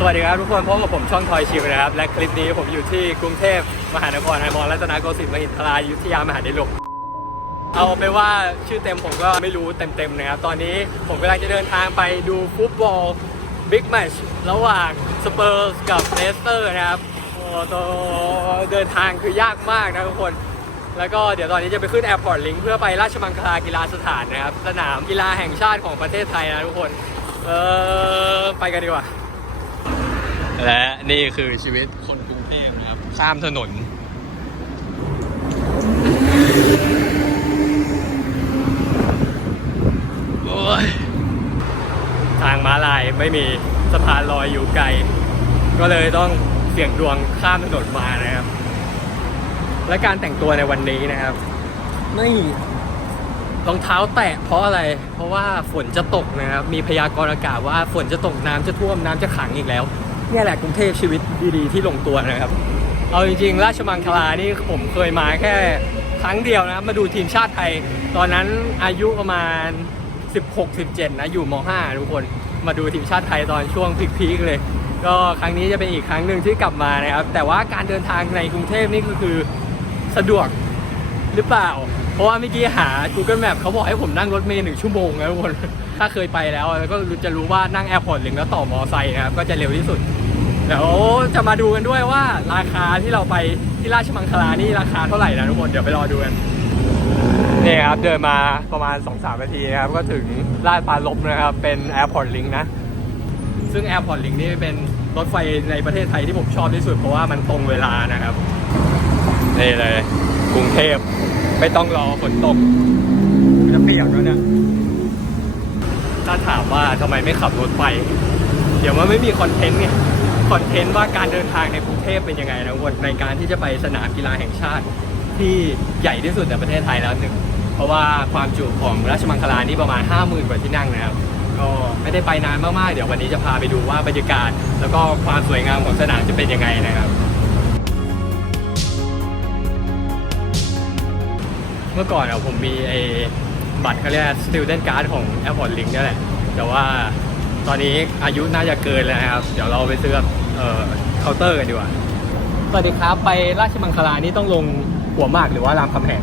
สวัสดีครับทุกคนพบกับผมช่องทอยชิวนะครับ และคลิปนี้ผมอยู่ที่กรุงเทพมหานครไฮมอลรัตนโกสินทร์มหินทรายุทธยามหาดิลกเอาไปว่าชื่อเต็มผมก็ไม่รู้เต็มๆนะครับ ตอนนี้ผมกำลังจะเดินทางไปดูฟุตบอลบิ๊กแมชระหว่างสเปอร์สกับเลสเตอร์นะครับโอ้ตัวเดินทางคือยากมากนะทุกคน แล้วก็เดี๋ยวตอนนี้จะไปขึ้นแอร์พอร์ตลิงเพื่อไปราชมังคลากีฬาสถานนะครับ สนามกีฬาแห่งชาติของประเทศไทยนะทุกคน เออไปกันดีกว่า และนี่คือชีวิตคนกรุงเทพนะครับ ข้ามถนน โอ้ย ทางม้าลายไม่มีสะพานลอยอยู่ไกล ก็เลยต้องเสี่ยงดวงข้ามถนนมานะครับ และการแต่งตัวในวันนี้นะครับ ไม่รองเท้าแตะเพราะอะไร เพราะว่าฝนจะตกนะครับ มีพยากรณ์อากาศว่าฝนจะตกน้ำจะท่วมน้ำจะขังอีกแล้ว เนี่ยแหละกรุงเทพชีวิตดีๆที่ลงตัวนะครับ เอาจริงๆ ราชมังคลานี่ผมเคยมาแค่ครั้งเดียวนะครับมาดูทีมชาติไทย ตอนนั้นอายุประมาณ 16-17 นะอยู่ม .5 ทุกคนมาดูทีมชาติไทยตอนช่วงพีคๆเลย ก็ครั้งนี้จะเป็นอีกครั้งหนึ่งที่กลับมานะครับ แต่ว่าการเดินทางในกรุงเทพนี่ก็คือสะดวกหรือเปล่า เพราะว่าเมื่อกี้หา Google Map เขาบอกให้ผมนั่งรถเมล์หนึ่งชั่วโมงนะทุกคน ถ้าเคยไปแล้วก็จะรู้ว่านั่งแอร์พอร์ตลิงแล้วต่อมอไซค์นะครับ ก็จะเร็วที่สุด เดี๋ยวจะมาดูกันด้วยว่าราคาที่เราไปที่ราชมังคลานี่ราคาเท่าไหร่นะทุกคนเดี๋ยวไปรอดูกันนี่ครับเดินมาประมาณ 2-3 นาทีนะครับก็ถึงลาดปลาลบนะครับ เป็น Airport Link นะ ซึ่ง Airport Link นี่เป็นรถไฟในประเทศไทยที่ผมชอบที่สุด เพราะว่ามันตรงเวลานะครับ นี่เลยกรุงเทพไม่ต้องรอฝนตกจะเปียกแล้วเนี่ยถ้าถามว่าทำไมไม่ขับรถไป เดี๋ยวมันไม่มีคอนเทนต์ไง คอนเทนต์ว่าการเดินทางในกรุงเทพเป็นยังไงนะวันในการที่จะไปสนามกีฬาแห่งชาติ ที่ใหญ่ที่สุดในประเทศไทยแล้วหนึ่งเพราะว่าความจุของราชมังคลานี่ประมาณ 50,000กว่าที่นั่งนะครับก็ไม่ได้ไปนานมากๆ เดี๋ยววันนี้จะพาไปดูว่าบรรยากาศ แล้วก็ความสวยงามของสนามจะเป็นยังไงนะครับเมื่อก่อนอะผมมีไอ้บัตรเขาเรียก student card ของ Airport Link นี่แหละแต่ว่าตอนนี้อายุน่าจะเกินแล้วนะครับ เดี๋ยวเราไปซื้อ เอ่อเคาน์เตอร์กันดีกว่าสวัสดีครับไปราชมังคลานี่ต้องลงหัวหมากหรือว่ารามคำแหง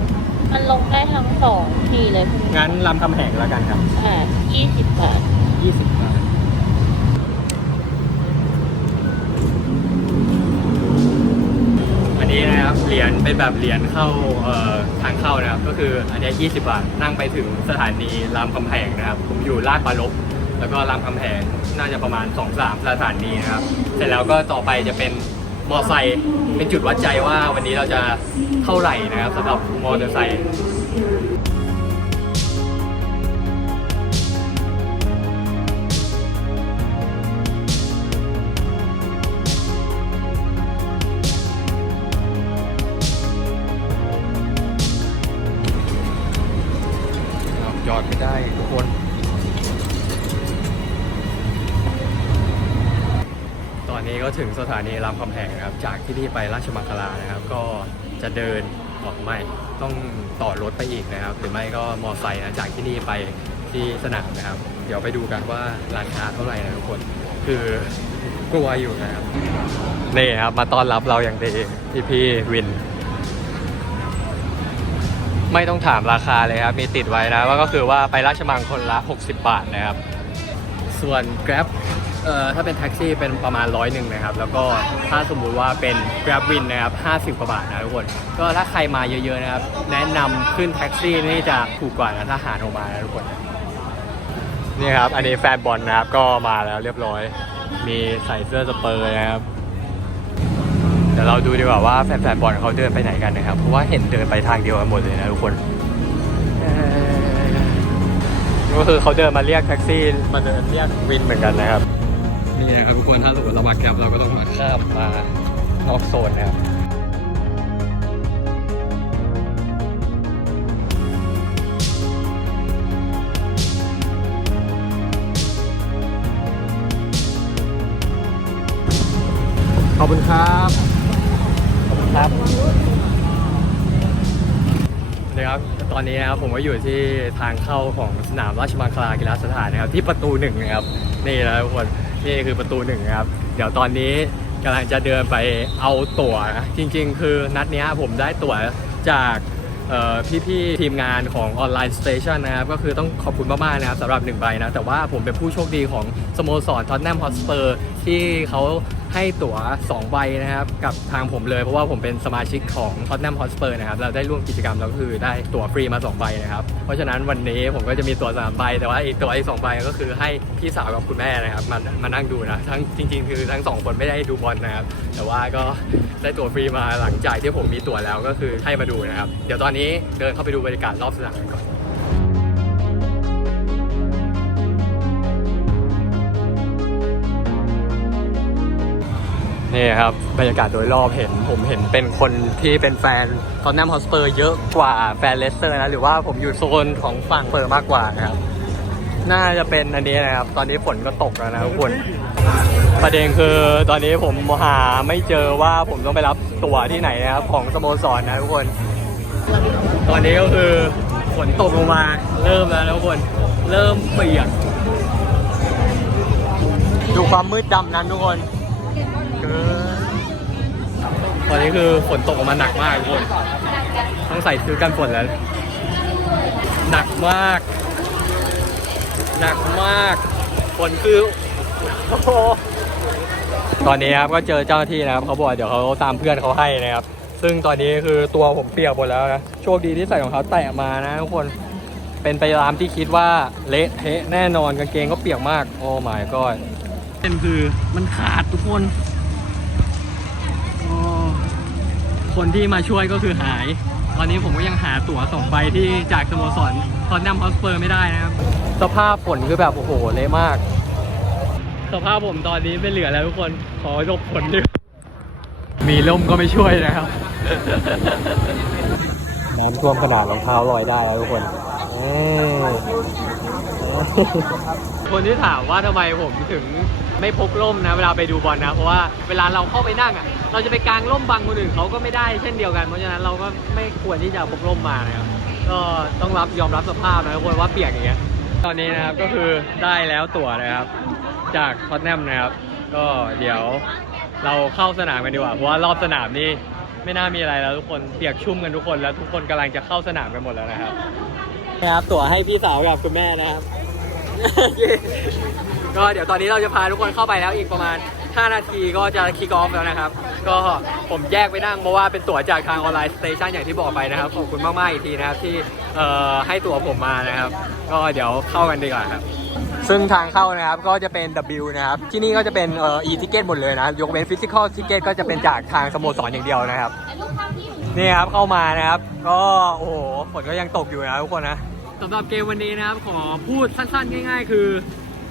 มันลงได้ทั้งสองทีเลยคุณงั้นรามคำแหงแล้วกันครับอ่ายี่สิบบาท20บาทอันนี้นะครับเหรียญเป็นแบบเหรียญเข้าเอ่อทางเข้านะครับ ก็คืออันเนี้ย20 บาทนั่งไปถึงสถานีรามคำแหงนะครับ ผมอยู่ลาดปลาลบ แล้วก็รามคำแหงน่าจะประมาณ 2-3สถานีนะครับ เสร็จแล้วก็ต่อไปจะเป็นมอไซค์เป็นจุดวัดใจว่าวันนี้เราจะเท่าไหร่นะครับสำหรับมอเตอร์ไซค์ยอดไม่ได้ทุกคนตอน นี้ก็ถึงสถานีรามคำแหงนะครับ จากที่นี่ไปราชมังคลานะครับ ก็จะเดินออกไม่ต้องต่อรถไปอีกนะครับ หรือไม่ก็มอไซค์นะจากที่นี่ไปที่สนามนะครับ เดี๋ยวไปดูกันว่าราคาเท่าไหร่นะทุกคน คือกลัวอยู่นะครับนี่ครับมาต้อนรับเราอย่างดีพี่พี่วิน ไม่ต้องถามราคาเลยครับ มีติดไว้นะว่าก็คือว่าไปราชมังคนละ 60 บาทนะครับ ส่วน Grab เอ่อถ้าเป็นแท็กซี่เป็นประมาณร้อยหนึ่งนะครับ แล้วก็ถ้าสมมุติว่าเป็น Grab Win นะครับ50กว่าบาทนะทุกคน ก็ถ้าใครมาเยอะๆนะครับ แนะนำขึ้นแท็กซี่นี่จะถูกกว่านะถ้าหารออกมานะทุกคน นี่ครับ อันนี้แฟนบอลนะครับ ก็มาแล้วเรียบร้อย มีใส่เสื้อสเปอร์นะครับ เดี๋ยวเราดูดีกว่าว่าแฟนๆบอลเขาเดินไปไหนกันนะครับ เพราะว่าเห็นเดินไปทางเดียวกันหมดเลยนะทุกคนเอ่อก็คือเขาเดินมาเรียกแท็กซี่ มาเดินเรียกวินเหมือนกันนะครับ นี่นะครับทุกคนถ้าสมมติเรามาแกร็บเราก็ต้องมาข้ามมานอกโซนนะครับขอบคุณครับขอบคุณครับนะครับตอนนี้นะครับผมก็อยู่ที่ทางเข้าของสนามราชมังคลากีฬาสถานนะครับ ที่ประตูหนึ่งนะครับ นี่นะทุกคน นี่คือประตูหนึ่งครับ เดี๋ยวตอนนี้กำลังจะเดินไปเอาตั๋วนะจริง ๆ คือนัดนี้ผมได้ตั๋วจากเอ่พี่ๆทีมงานของออนไลน์สเตชันนะครับ ก็คือต้องขอบคุณมากๆนะครับสำหรับหนึ่งใบนะ แต่ว่าผมเป็นผู้โชคดีของสโมสรท็อตแนมฮอสเปอร์ ที่เขาให้ตั๋ว2ใบนะครับกับทางผมเลยเพราะว่าผมเป็นสมาชิกของท็อตแนมฮอสเปอร์นะครับเราได้ร่วมกิจกรรมแล้วก็คือได้ตั๋วฟรีมา 2 ใบนะครับ เพราะฉะนั้นวันนี้ผมก็จะมีตั๋ว3ใบ แต่ว่าอีกตั๋วอีก2ใบก็คือให้พี่สาวกับคุณแม่นะครับมามานั่งดูนะทั้งจริง ๆ คือทั้งสองคนไม่ได้ดูบอลนะครับแต่ว่าก็ได้ตั๋วฟรีมาหลังจากที่ผมมีตั๋วแล้วก็คือให้มาดูนะครับ เดี๋ยวตอนนี้เดินเข้าไปดูบรรยากาศรอบสนามกันก่อน นี่ครับบรรยากาศโดยรอบเห็นผมเห็นเป็นคนที่เป็นแฟนตอนแนมฮอสเปอร์เยอะกว่าแฟนเลสเตอร์นะหรือว่าผมอยู่โซนของฝั่งเปอร์มากกว่านะครับน่าจะเป็นอันนี้นะครับ ตอนนี้ฝนก็ตกแล้วนะทุกคนประเด็นคือตอนนี้ผมหาไม่เจอว่าผมต้องไปรับตั๋วที่ไหนนะครับของสโมสรนะทุกคน ตอนนี้ก็คือฝนตกลงมาเริ่มแล้วนะทุกคนเริ่มเปียกดูความมืดดำนั้นทุกคน ตอนนี้คือฝนตกออกมาหนักมากทุกคนต้องใส่ชุดกันฝนแล้ว หนักมาก หนักมากฝนคือโอ้โหตอนนี้ครับก็เจอเจ้าหน้าที่นะครับเขาบอกเดี๋ยวเขาตามเพื่อนเขาให้นะครับ ซึ่งตอนนี้คือตัวผมเปียกหมดแล้วนะโชคดีที่ใส่รองเท้าแตะมานะทุกคนเป็นไปตามที่คิดว่าเละเทะแน่นอนกางเกงก็เปียกมาก โอ้ my god เป็นคือมันขาดทุกคนโอ้ คนที่มาช่วยก็คือหาย ตอนนี้ผมก็ยังหาตั๋วสองใบที่จากสโมสรทอนนัมฮอสเปอร์ไม่ได้นะครับ สภาพฝนคือแบบโอ้โหเละมาก สภาพผมตอนนี้ไม่เหลือแล้วทุกคน ขอหลบฝนดิมีล่มก็ไม่ช่วยนะครับ น้ำท่วมขนาดรองเท้าลอยได้แล้วทุกคนเอ้ยคนที่ถามว่าทำไมผมถึง ไม่พกร่มนะเวลาไปดูบอลนะ เพราะว่าเวลาเราเข้าไปนั่งอะ เราจะไปกางร่มบังคนอื่นเขาก็ไม่ได้เช่นเดียวกันเพราะฉะนั้นเราก็ไม่ควรที่จะพกร่มมานะครับก็ต้องรับยอมรับสภาพนะทุกคนว่าเปียกอย่างเงี้ยตอนนี้นะครับก็คือได้แล้วตั๋วนะครับ จากท็อตแนมนะครับ ก็เดี๋ยวเราเข้าสนามกันดีกว่าเพราะว่ารอบสนามนี่ไม่น่ามีอะไรแล้วทุกคนเปียกชุ่มกันทุกคนแล้วทุกคนกำลังจะเข้าสนามกันหมดแล้วนะครับนะครับตั๋วให้พี่สาวกับคุณแม่นะครับ ก็เดี๋ยวตอนนี้เราจะพาทุกคนเข้าไปแล้วอีกประมาณ 5 นาทีก็จะคิกออฟแล้วนะครับ ก็ผมแยกไปนั่งเพราะว่าเป็นตั๋วจากทางออนไลน์สเตชันอย่างที่บอกไปนะครับ ขอบคุณมากๆอีกทีนะครับที่ให้ตั๋วผมมานะครับ ก็เดี๋ยวเข้ากันดีกว่าครับ ซึ่งทางเข้านะครับก็จะเป็น W นะครับ ที่นี่ก็จะเป็นเอ่อ e ticket หมดเลยนะ ยกเว้น physical ticket ก็จะเป็นจากทางสโมสรอย่างเดียวนะครับ นี่ครับเข้ามานะครับ ก็โอ้โหฝนก็ยังตกอยู่นะทุกคนนะสำหรับเกมวันนี้นะครับขอพูดสั้นๆ ง่าย ๆ คือ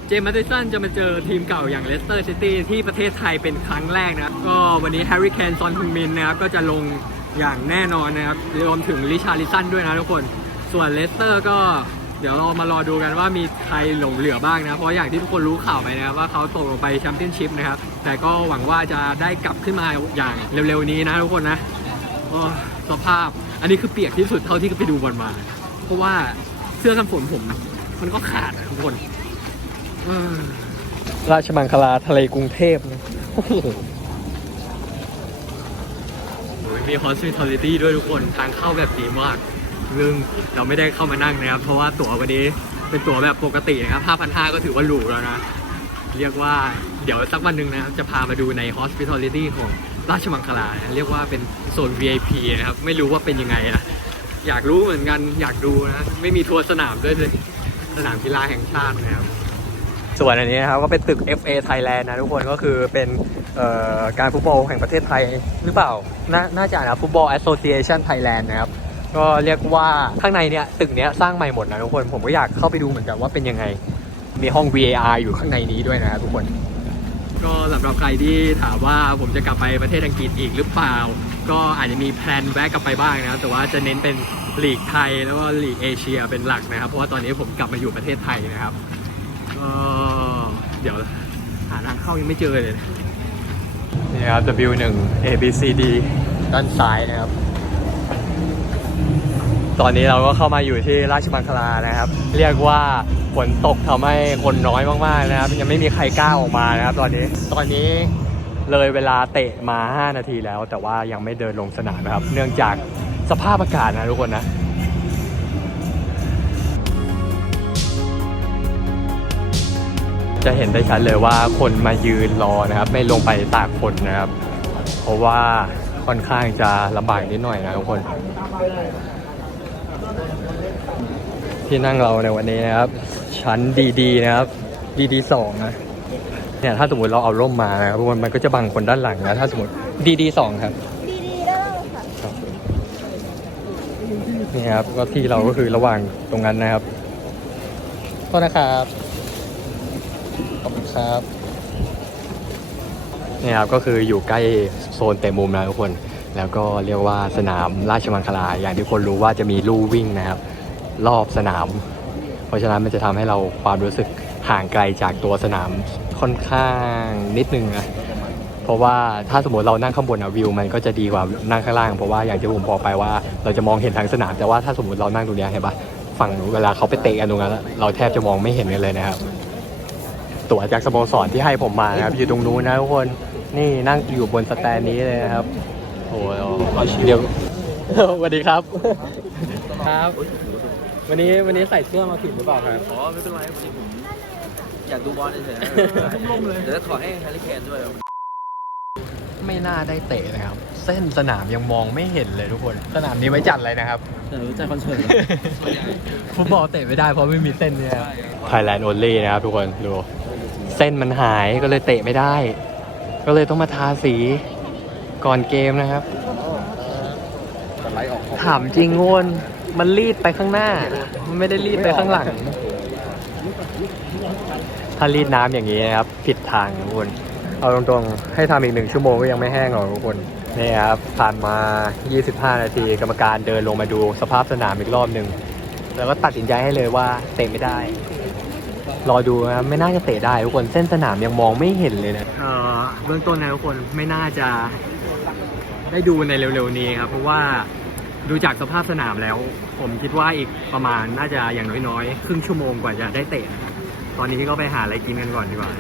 เจมส์แมตติสันจะมาเจอทีมเก่าอย่างเลสเตอร์ซิตี้ที่ประเทศไทยเป็นครั้งแรกนะก็วันนี้แฮร์รี่เคนซอนฮึงมินนะครับก็จะลงอย่างแน่นอนนะครับรวมถึงลิชาริสันด้วยนะทุกคน ส่วนเลสเตอร์ก็เดี๋ยวเรามารอดูกันว่ามีใครหลงเหลือบ้างนะ เพราะอย่างที่ทุกคนรู้ข่าวไปนะครับว่าเขาตกลงไปแชมเปี้ยนชิพนะครับ แต่ก็หวังว่าจะได้กลับขึ้นมาอย่างเร็วๆนี้นะทุกคนนะโอ้สภาพอันนี้คือเปียกที่สุดเท่าที่ไปดูบอลมา เพราะว่าเสื้อกันฝนผมมันก็ขาดอะทุกคน ราชมังคลาทะเลกรุงเทพนะโอ้โหมี hospitality ด้วยทุกคนทางเข้าแบบดีมากซึ่งเราไม่ได้เข้ามานั่งนะครับ เพราะว่าตั๋ววันนี้เป็นตั๋วแบบปกตินะครับ5,500ก็ถือว่าหรูแล้วนะ เรียกว่าเดี๋ยวสักวันหนึ่งนะครับ จะพามาดูใน hospitality ของราชมังคลานะเรียกว่าเป็นโซน VIP นะครับ ไม่รู้ว่าเป็นยังไงอะอยากรู้เหมือนกันอยากดูนะ ไม่มีทัวร์สนามด้วยเลยสนามกีฬาแห่งชาตินะครับ ส่วนอันนี้นะครับก็เป็นตึก FA Thailand นะทุกคนก็คือเป็นการฟุตบอลแห่งประเทศไทยหรือเปล่านาน่าจะนะฟุตบอล Association Thailand นะครับก็เรียกว่าข้างในเนี่ยตึกเนี้ยสร้างใหม่หมดนะทุกคนผมก็อยากเข้าไปดูเหมือนกันว่าเป็นยังไงมีห้อง VAR อยู่ข้างในนี้ด้วยนะครับทุกคน ก็สำหรับใครที่ถามว่าผมจะกลับไปประเทศอังกฤษอีกหรือเปล่า ก็อาจจะมีแพลนแวะกลับไปบ้างนะครับแต่ว่าจะเน้นเป็นลีกไทยแล้วก็ลีกเอเชียเป็นหลักนะครับ เพราะว่าตอนนี้ผมกลับมาอยู่ประเทศไทยนะครับ เดี๋ยวหาทางเข้ายังไม่เจอเลยนี่ครับ W1 A B C D ด้านซ้ายนะครับ ตอนนี้เราก็เข้ามาอยู่ที่ราชมังคลานะครับ เรียกว่าฝนตกทำให้คนน้อยมากๆนะครับ ยังไม่มีใครกล้าออกมานะครับ ตอนนี้ตอนนี้เลยเวลาเตะมา 5 นาทีแล้ว แต่ว่ายังไม่เดินลงสนามนะครับ เนื่องจากสภาพอากาศนะทุกคนนะ จะเห็นได้ชัดเลยว่าคนมายืนรอนะครับ ไม่ลงไปตากฝนนะครับ เพราะว่าค่อนข้างจะลำบากนิดหน่อยนะทุกคน ที่นั่งเราในวันนี้นะครับ ชั้นดีๆนะครับ ดีๆสองนะเนี่ยถ้าสมมติเราเอาร่มมานะครับทุกคนมันก็จะบังคนด้านหลังนะถ้าสมมติดีๆสองครับดีๆได้ค่ะครับนี่ครับก็ที่เราก็คือระหว่างตรงนั้นนะครับโทษนะครับ ครับนี่ครับก็คืออยู่ใกล้โซนเตะมุมนะทุกคน แล้วก็เรียกว่าสนามราชมังคลาอย่างที่คนรู้ว่าจะมีลู่วิ่งนะครับ รอบสนาม เพราะฉะนั้นมันจะทำให้เราความรู้สึกห่างไกลจากตัวสนามค่อนข้างนิดนึงนะเพราะว่าถ้าสมมติเรานั่งข้างบนอะวิว มันก็จะดีกว่านั่งข้างล่างเพราะว่าอย่างที่ผมบอกไปว่า เราจะมองเห็นทั้งสนาม แต่ว่าถ้าสมมติเรานั่งตรงเนี้ยเห็นปะฝั่งเวลาเขาไปเตะกันตรงนั้นเราแทบจะมองไม่เห็นกันเลยนะครับ ตั๋วจากสโมสรที่ให้ผมมานะครับ อยู่ตรงนู้นนะทุกคนนี่นั่งอยู่บนสแตนนี้เลยนะครับโอ้โหเดี๋ยวสวัสดีครับ ครับ วันนี้วันนี้ใส่เสื้อมาผิดหรือเปล่าครับอ๋อไม่เป็นไรวันนี้ผมอยากดูบอลเฉยๆร่มๆเลยเดี๋ยวจะขอให้แฮร์รี่เคนด้วยไม่น่าได้เตะนะครับ เส้นสนามยังมองไม่เห็นเลยทุกคน สนามนี้ไว้จัดเลยนะครับเดี๋ยวรู้จักคอนเสิร์ตฟุตบอลเตะไม่ได้เพราะไม่มีเส้นเนี่ย Thailand only นะครับทุกคนดู เส้นมันหายก็เลยเตะไม่ได้ ก็เลยต้องมาทาสีก่อนเกมนะครับ ถามจริงงวนมันรีดไปข้างหน้า มันไม่ได้รีดไปข้างหลัง ถ้ารีดน้ำอย่างนี้นะครับ ผิดทางทุกคนเอาตรงๆ ให้ทำอีกหนึ่งชั่วโมงก็ยังไม่แห้งหรอกทุกคนนี่ครับ ผ่านมา 25 นาที กรรมการเดินลงมาดูสภาพสนามอีกรอบหนึ่ง แล้วก็ตัดสินใจให้เลยว่าเตะไม่ได้ รอดูนะครับไม่น่าจะเตะได้ทุกคนเส้นสนามยังมองไม่เห็นเลยนะเอ่อเบื้องต้นนะทุกคนไม่น่าจะได้ดูในเร็วๆนี้ครับเพราะว่าดูจากสภาพสนามแล้ว ผมคิดว่าอีกประมาณน่าจะอย่างน้อยๆ ครึ่งชั่วโมงกว่าจะได้เตะนะครับตอนนี้ก็ไปหาอะไรกินกันก่อนดีกว่า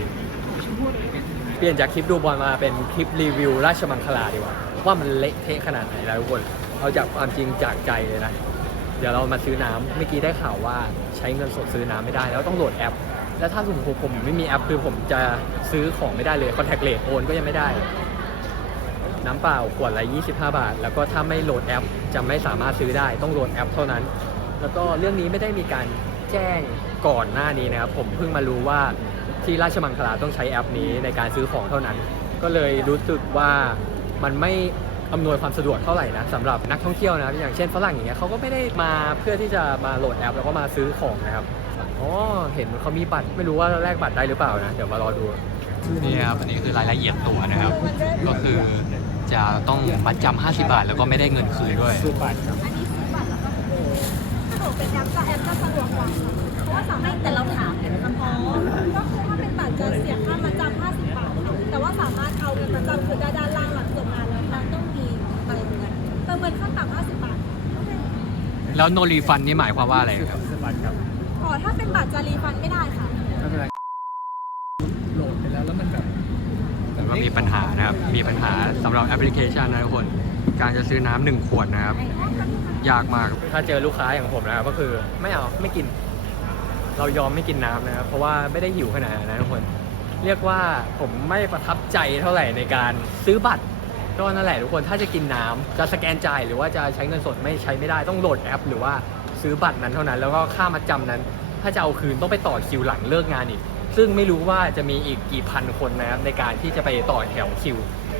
เปลี่ยนจากคลิปดูบอลมาเป็นคลิปรีวิวราชมังคลาดีกว่าว่ามันเละเทะขนาดไหนแล้วทุกคนเอาจากความจริงจากใจเลยนะ เดี๋ยวเรามาซื้อน้ำเมื่อกี้ได้ข่าวว่าใช้เงินสดซื้อน้ำไม่ได้แล้วต้องโหลดแอป แล้วถ้าสมมติผมไม่มีแอปคือผมจะซื้อของไม่ได้เลยคอนแทคเลสโอนก็ยังไม่ได้ น้ำเปล่าขวดละ25 บาท แล้วก็ถ้าไม่โหลดแอปจะไม่สามารถซื้อได้ต้องโหลดแอปเท่านั้น แล้วก็เรื่องนี้ไม่ได้มีการแจ้งก่อนหน้านี้นะครับ ผมเพิ่งมารู้ว่าที่ราชมังคลาต้องใช้แอปนี้ในการซื้อของเท่านั้น ก็เลยรู้สึกว่ามันไม่อำนวยความสะดวกเท่าไหร่นะสำหรับนักท่องเที่ยวนะอย่างเช่นฝรั่งอย่างเงี้ยเขาก็ไม่ได้มาเพื่อที่จะมาโหลดแอป แล้วก็มาซื้อของนะครับ อ๋อ เห็นเขามีบัตรไม่รู้ว่าแลกบัตรได้หรือเปล่านะ เดี๋ยวมารอดูนี่ครับอันนี้คือรายละเอียดตัวนะครับ ก็คือจะต้องมัดจำ50 บาท แล้วก็ไม่ได้เงินคืนด้วยซื้อบัตรครับอันนี้ซื้อบัตรแล้วก็ถ้าเกิดเป็นแอปก็แอปก็สะดวกกว่าค่ะเพราะว่าสามารถแต่เราถามเป็นคำอ๋อก็คือถ้าเป็นบัตรจะเสียค่ามาจำ50 บาทค่ะแต่ว่าสามารถเอาเงินมาจำคือได้ด้านล่างหลังจบงานแล้วเราต้องมีเติมเงินเติมเงินขั้นต่ำ50 บาท แล้วโนรีฟันนี่หมายความว่าอะไรครับซื้อบัตรครับ อ๋อถ้าเป็นบัตร จะรีฟันไม่ได้ค่ะ ไม่เป็นไรโหลดไปแล้วแล้วมันแบบแต่ว่ามีปัญหานะครับ มีปัญหาสำหรับแอปพลิเคชันนะทุกคน การจะซื้อน้ำหนึ่งขวดนะครับ ยากมาก ถ้าเจอลูกค้าอย่างผมนะครับก็คือไม่เอาไม่กิน เรายอมไม่กินน้ำนะครับ เพราะว่าไม่ได้หิวขนาดนั้นนะทุกคน เรียกว่าผมไม่ประทับใจเท่าไหร่ในการซื้อบัตรก็นั่นแหละทุกคนถ้าจะกินน้ำจะสแกนจ่ายหรือว่าจะใช้เงินสดไม่ใช้ไม่ได้ต้องโหลดแอป หรือว่าซื้อบัตรนั้นเท่านั้น แล้วก็ค่ามัดจำนั้น ถ้าจะเอาคืนต้องไปต่อคิวหลังเลิกงานอีก ซึ่งไม่รู้ว่าจะมีอีกกี่พันคนนะครับในการที่จะไปต่อแถวคิว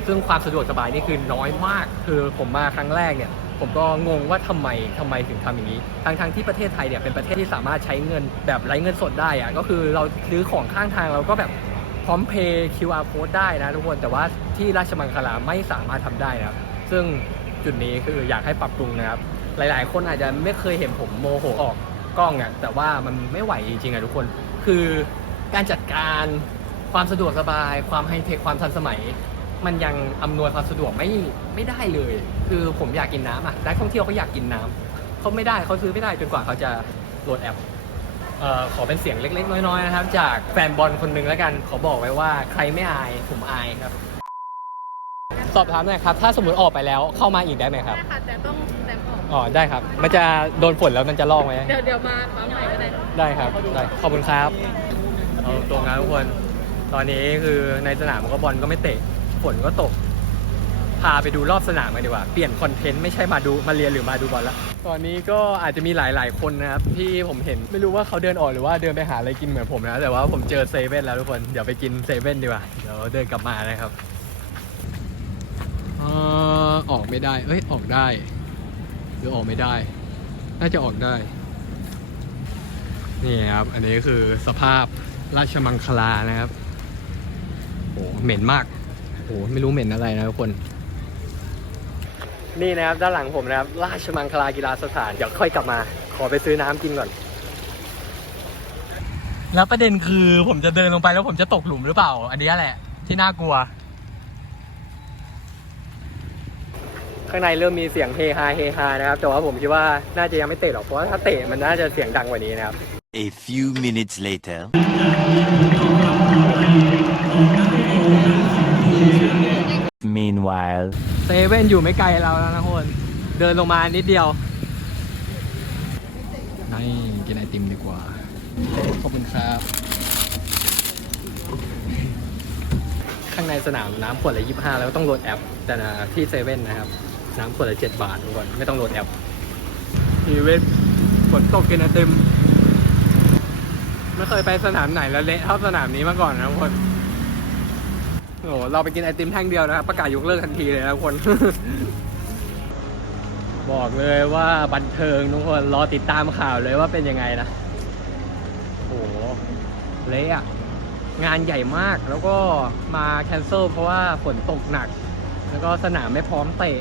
ซึ่งความสะดวกสบายนี่คือน้อยมาก คือผมมาครั้งแรกเนี่ยผมก็งงว่าทำไมทำไมถึงทำอย่างนี้ ทั้งทงๆที่ประเทศไทยเนี่ยเป็นประเทศที่สามารถใช้เงินแบบไร้เงินสดได้อะก็คือเราซื้อของข้างทางเราก็แบบพร้อมเพย์ QR code ได้นะทุกคน แต่ว่าที่ราชมังคลาไม่สามารถทำได้นะซึ่งจุดนี้คืออยากให้ปรับปรุงนะครับ หลาย ๆ คนอาจจะไม่เคยเห็นผมโมโหออก กล้องอะแต่ว่ามันไม่ไหวจริงๆอะทุกคน คือการจัดการความสะดวกสบาย ความไฮเทคความทันสมัย มันยังอำนวยความสะดวกไม่ไม่ได้เลย คือผมอยากกินน้ำอะนักท่องเที่ยวเขาอยากกินน้ำเขาไม่ได้เขาซื้อไม่ได้จนกว่าเขาจะโหลดแอปเอ่อขอเป็นเสียงเล็ก ๆ น้อยๆนะครับ จากแฟนบอลคนหนึ่งแล้วกัน ขอบอกไว้ว่าใครไม่อายผมอายครับ สอบถามหน่อยครับ ถ้าสมมติออกไปแล้วเข้ามาอีกได้ไหมครับ ได้ค่ะแต่ต้อง ออกอ๋อได้ครับ มันจะโดนฝนแล้วมันจะลอกไหมเดี๋ยวเดี๋ยวมามาใหม่ก็ได้ได้ครับได้ขอบคุณครับเอาตรงนะทุกคน ตอนนี้คือในสนามก็บอลก็ไม่เตะฝนก็ตก พาไปดูรอบสนามกันดีกว่า เปลี่ยนคอนเทนต์ไม่ใช่มาดูมาเรียนหรือมาดูบอลละตอนนี้ก็อาจจะมีหลาย ๆ คนนะครับที่ผมเห็นไม่รู้ว่าเขาเดินออกหรือว่าเดินไปหาอะไรกินเหมือนผมนะแต่ว่าผมเจอเซเว่นแล้วทุกคนเดี๋ยวไปกินเซเว่นดีกว่าเดี๋ยวเดินกลับมานะครับเอ่อออกไม่ได้ เอ้ย ออกได้ห รือออกไม่ได้ น่าจะออกได้ นี่ครับ อันนี้คือสภาพราชมังคลานะครับโหเหม็นมากโหไม่รู้เหม็นอะไรนะทุกคน นี่นะครับด้านหลังผมนะครับ ราชมังคลากีฬาสถาน เดี๋ยวค่อยกลับมา ขอไปซื้อน้ำกินก่อน แล้วประเด็นคือผมจะเดินลงไปแล้วผมจะตกหลุมหรือเปล่า อันนี้แหละ ที่น่ากลัว ข้างในเริ่มมีเสียงเฮฮาเฮฮานะครับ แต่ว่าผมคิดว่าน่าจะยังไม่เตะหรอกเพราะว่าถ้าเตะมันน่าจะเสียงดังกว่านี้นะครับ A few minutes later. Meanwhile. เซเว่นอยู่ไม่ไกลเราแล้วนะทุกคนเดินลงมานิดเดียวนี่กินไอติมดีกว่า ขอบคุณครับ ข้างในสนามน้ำขวดละยี่ห้าแล้วต้องโหลดแอปแต่นะที่เซเว่นนะครับ น้ำขวดละเจ็ดบาททุกคนไม่ต้องโหลดแอปเซเว่นฝนตกกินไอติมไม่เคยไปสนามไหนแล้วเละเท่าสนามนี้มาก่อนนะทุกคนโอ้โหเราไปกินไอติมแท่งเดียวนะครับประกาศยกเลิกทันทีเลยนะทุกคน บอกเลยว่าบันเทิงทุกคนรอติดตามข่าวเลยว่าเป็นยังไงนะโอ้โหเละอะงานใหญ่มากแล้วก็มาแคนเซิลเพราะว่าฝนตกหนัก แล้วก็สนามไม่พร้อมเตะ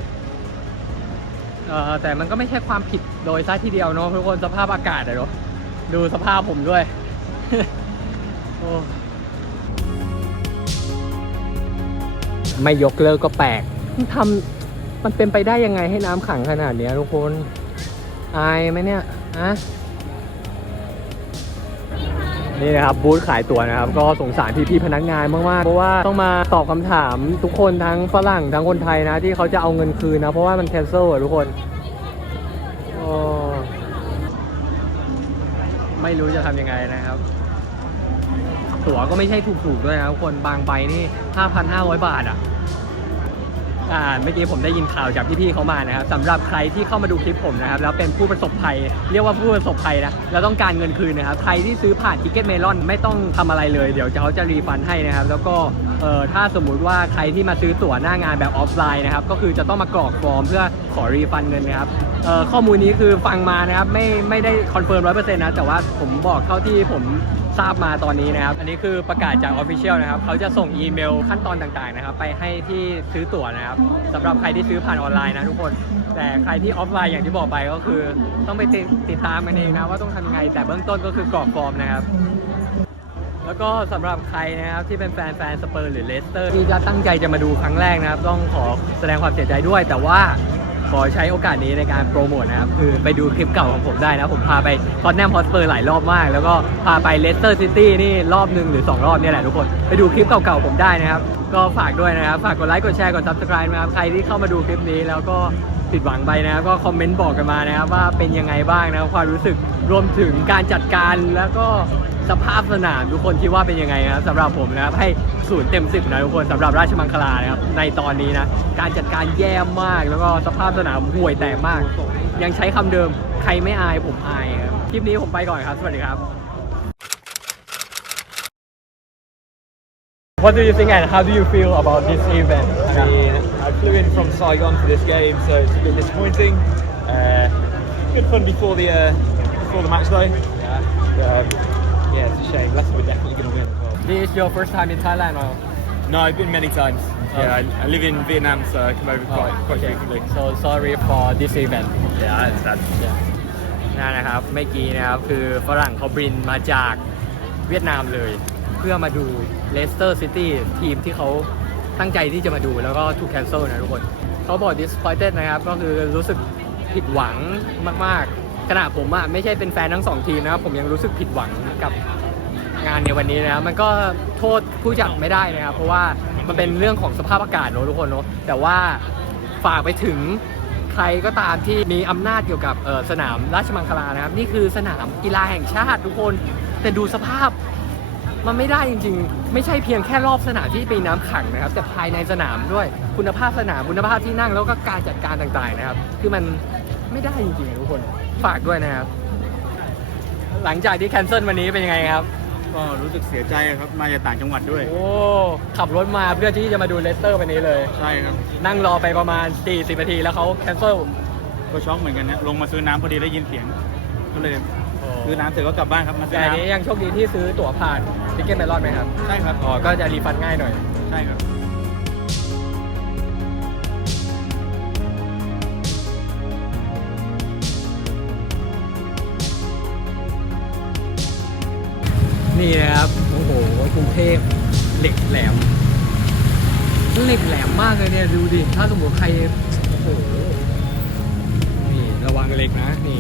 แต่มันก็ไม่ใช่ความผิดโดยซะทีเดียวเนาะทุกคนสภาพอากาศอะเนาะดูสภาพผมด้วยโอ้ไม่ยกเลิกก็แปลกมันทำมันเป็นไปได้ยังไงให้น้ำขังขนาดเนี้ยทุกคน อายไหมเนี่ยอะ นี่นะครับบูธขายตั๋วนะครับ ก็สงสารพี่ๆพนักงานมากๆเพราะว่าต้องมาตอบคำถามทุกคนทั้งฝรั่งทั้งคนไทยนะ ที่เขาจะเอาเงินคืนนะ เพราะว่ามันแคนเซิลอะทุกคนโอ้ไม่รู้จะทำยังไงนะครับ ตั๋วก็ไม่ใช่ถูกๆด้วยนะทุกคนบางใบนี่5,500 บาทอะ อ่าเมื่อกี้ผมได้ยินข่าวจากพี่ๆเขามานะครับสำหรับใครที่เข้ามาดูคลิปผมนะครับแล้วเป็นผู้ประสบภัย เรียกว่าผู้ประสบภัยนะแล้วต้องการเงินคืนนะครับใครที่ซื้อผ่านทิกเก็ตเมลอนไม่ต้องทำอะไรเลยเดี๋ยวเขาจะรีฟันให้นะครับ แล้วก็เอ่อถ้าสมมุติว่าใครที่มาซื้อตั๋วหน้างานแบบออฟไลน์นะครับก็คือจะต้องมากรอกฟอร์มเพื่อขอรีฟันเงินนะครับเอ่อข้อมูลนี้คือฟังมานะครับไม่ไม่ได้คอนเฟิร์มร้อยเปอร์เซ็นต์นะแต่ว่าผมบอกเท่าที่ผม ทราบมาตอนนี้นะครับ อันนี้คือประกาศจากออฟฟิเชียลนะครับ เขาจะส่งอีเมลขั้นตอนต่างๆนะครับ ไปให้ที่ซื้อตั๋วนะครับสำหรับใครที่ซื้อผ่านออนไลน์นะทุกคน แต่ใครที่ออฟไลน์อย่างที่บอกไปก็คือ ต้องไปติดติดตามกันเองนะว่าต้องทำยังไง แต่เบื้องต้นก็คือกรอกฟอร์มนะครับ แล้วก็สำหรับใครนะครับที่เป็นแฟนแฟนสเปอร์หรือเลสเตอร์ที่จะตั้งใจจะมาดูครั้งแรกนะครับ ต้องขอแสดงความเสียใจด้วย แต่ว่า อใช้โอกาสนี้ในการโปรโมทนะครับ คือไปดูคลิปเก่าของผมได้นะ ผมพาไปทอตแนมฮอสเปอร์หลายรอบมาก แล้วก็พาไปเลสเตอร์ซิตี้นี่รอบหนึ่งหรือ 2 รอบเนี่ยแหละทุกคน ไปดูคลิปเก่าๆผมได้นะครับ ก็ฝากด้วยนะครับ ฝากกดไลค์กดแชร์กด subscribe นะครับ ใครที่เข้ามาดูคลิปนี้แล้วก็ผิดหวังไปนะครับ ก็คอมเมนต์บอกกันมานะครับว่าเป็นยังไงบ้างนะครับความรู้สึกรวมถึงการจัดการแล้วก็ สภาพสนามทุกคนคิดว่าเป็นยังไงนะครับสำหรับผมนะครับให้ศูนย์เต็มสิบนะทุกคนสำหรับราชมังคลานะครับในตอนนี้นะการจัดการแย่มากแล้วก็สภาพสนามห่วยแตกมาก ยังใช้คำเดิมใครไม่อายผมอายครับคลิปนี้ผมไปก่อนครับ สวัสดีครับ What do you think and how do you feel about this event I mean, I flew in from Saigon for this game, so it's a bit disappointing. Uh, good fun before the uh, before the match though. Yeah, um, yeah, it's a shame. Leicester were definitely going to win as well. This is your first time in Thailand or No, I've been many times. Yeah, I, I live in Vietnam, so I come over quite quite okay. frequently. so sorry for this event Yeah, I understand. นั่นนะครับเมื่อกี้นะครับคือฝรั่งเขาบินมาจากเวียดนามเลย เพื่อมาดูเลสเตอร์ซิตี้ทีมที่เขาตั้งใจที่จะมาดูแล้วก็ถูกแคนเซิลนะทุกคนเขาบอก disappointed นะครับ ก็คือรู้สึกผิดหวังมาก ๆ ขณะผมอะไม่ใช่เป็นแฟนทั้งสองทีมนะครับ ผมยังรู้สึกผิดหวังกับงานในวันนี้นะครับมันก็โทษผู้จัดไม่ได้นะครับ เพราะว่ามันเป็นเรื่องของสภาพอากาศเนอะทุกคนเนอะแต่ว่าฝากไปถึงใครก็ตามที่มีอำนาจเกี่ยวกับสนามราชมังคลานะครับ นี่คือสนามกีฬาแห่งชาติทุกคนแต่ดูสภาพมันไม่ได้จริง ๆ ไม่ใช่เพียงแค่รอบสนามที่เป็นน้ำขังนะครับ แต่ภายในสนามด้วยคุณภาพสนามคุณภาพที่นั่งแล้วก็การจัดการต่างๆนะครับ คือมัน ไม่ได้จริงๆทุกคน ฝากด้วยนะครับ หลังจากที่แคนเซิลวันนี้เป็นยังไงครับ ก็รู้สึกเสียใจครับ มาจากต่างจังหวัดด้วย โอ้ ขับรถมาเพื่อที่จะมาดูเลสเตอร์วันนี้เลย ใช่ครับ นั่งรอไปประมาณ40นาทีแล้วเขาแคนเซิลก็ช็อกเหมือนกันนะ ลงมาซื้อน้ำพอดีได้ยินเสียง ก็เลยซื้อน้ำเสร็จก็กลับบ้านครับ มาซื้แต่ออันนี้น้ำยังโชคดีที่ซื้อตั๋วผ่านทิกเก็ตเมลอนไหมครับ ใช่ครับ อ๋อ ก็จะรีฟันง่ายหน่อย ใช่ครับ เหล็กแหลมเหล็กแหลมมากเลยเนี่ยดูดิ ถ้าสมมติใคร โอ้โห นี่ระวังเหล็กนะ นี่